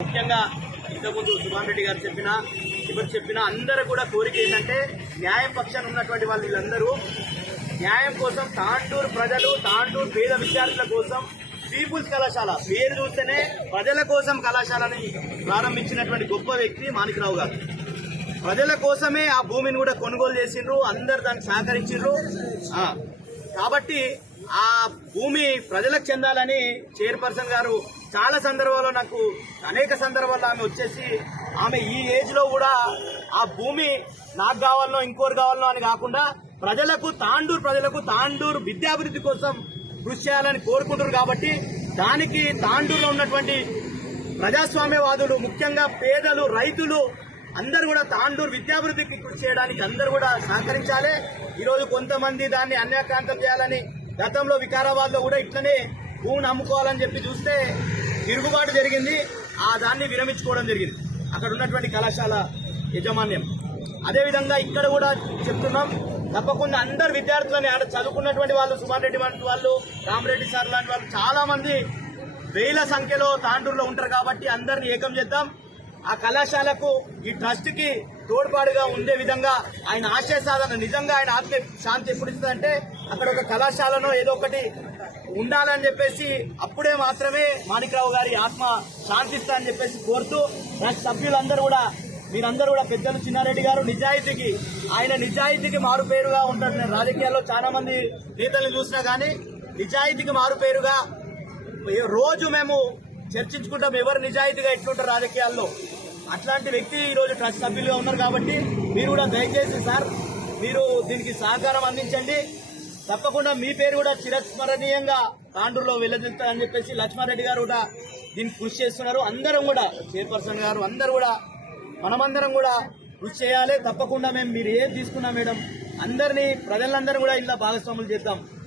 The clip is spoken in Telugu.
ముఖ్యంగా ఇంతకుముందు సుభాన్ రెడ్డి గారు చెప్పిన అందరూ కూడా కోరిక ఏంటంటే న్యాయం పక్షాన ఉన్నటువంటి వాళ్ళు వీళ్ళందరూ న్యాయం కోసం తాండూరు ప్రజలు తాండూరు పేద విద్యార్థుల కోసం పీపుల్స్ కళాశాల పేరు చూస్తేనే ప్రజల కోసం కళాశాలని ప్రారంభించినటువంటి గొప్ప వ్యక్తి మాణిక్రావు గారు. ప్రజల కోసమే ఆ భూమిని కూడా కొనుగోలు చేసిండ్రు, అందరు దానికి సహకరించిండ్రు. కాబట్టి ఆ భూమి ప్రజలకు చెందాలని చైర్పర్సన్ గారు చాలా సందర్భాల్లో నాకు అనేక సందర్భాల్లో ఆమె వచ్చేసి ఆమె ఈ ఏజ్ లో కూడా ఆ భూమి నాకు కావాలనో ఇంకోరు కావాలనో అని కాకుండా ప్రజలకు తాండూరు విద్యాభివృద్ధి కోసం కృషి చేయాలని కోరుకుంటారు. కాబట్టి దానికి తాండూరులో ఉన్నటువంటి ప్రజాస్వామ్యవాదులు ముఖ్యంగా పేదలు రైతులు అందరూ కూడా తాండూరు విద్యాభివృద్ధికి కృషి చేయడానికి అందరూ కూడా సహకరించాలి. ఈరోజు కొంతమంది దాన్ని అన్యాక్రాంతం చేయాలని గతంలో వికారాబాద్ లో కూడా ఇట్లనే భూమిని అమ్ముకోవాలని చెప్పి చూస్తే తిరుగుబాటు జరిగింది. ఆ దాన్ని విరమించుకోవడం జరిగింది అక్కడ ఉన్నటువంటి కళాశాల యాజమాన్యం. అదేవిధంగా ఇక్కడ కూడా చెప్తున్నాం, తప్పకుండా అందరు విద్యార్థులని ఆడ చదువుకున్నటువంటి వాళ్ళు సుభాన్ రెడ్డి వంటి వాళ్ళు, రామరెడ్డి సార్ లాంటి వాళ్ళు చాలా మంది వేల సంఖ్యలో తాండూరులో ఉంటారు. కాబట్టి అందరినీ ఏకం చేద్దాం. ఆ కళాశాలకు ఈ ట్రస్ట్ కి తోడ్పాటుగా ఉండే విధంగా ఆయన ఆశయ సాధన నిజంగా ఆయన ఆత్మ శాంతి ఎప్పుడు ఇస్తుందంటే అక్కడ ఒక కళాశాలను ఏదో ఒకటి ఉండాలని చెప్పేసి అప్పుడే మాత్రమే మాణిక్రావు గారి ఆత్మ శాంతిస్తా అని చెప్పేసి కోరుతూ ట్రస్ట్ సభ్యులందరూ కూడా మీరందరూ కూడా పెద్దలు చిన్నారెడ్డి గారు నిజాయితీకి మారుపేరుగా ఉంటారు. నేను రాజకీయాల్లో చాలా మంది నేతల్ని చూసినా కానీ నిజాయితీకి మారుపేరుగా రోజు మేము చర్చించుకుంటాం ఎవరు నిజాయితీగా ఎట్లుంటారు రాజకీయాల్లో. అట్లాంటి వ్యక్తి ఈరోజు ట్రస్ట్ సభ్యులుగా ఉన్నారు. కాబట్టి మీరు కూడా దయచేసి సార్ మీరు దీనికి సహకారం అందించండి. తప్పకుండా మీ పేరు కూడా చిరస్మరణీయంగా తాండూరులో వెళ్లదిస్తారని చెప్పేసి లక్ష్మారెడ్డి గారు కూడా దీనికి కృషి చేస్తున్నారు. అందరం కూడా చైర్పర్సన్ గారు అందరూ కూడా మనమందరం కూడా కృషి చేయాలి. తప్పకుండా మీరు ఏది తీసుకున్నా మేడం అందరినీ ప్రజలందరూ కూడా ఇలా భాగస్వాములు చేద్దాం.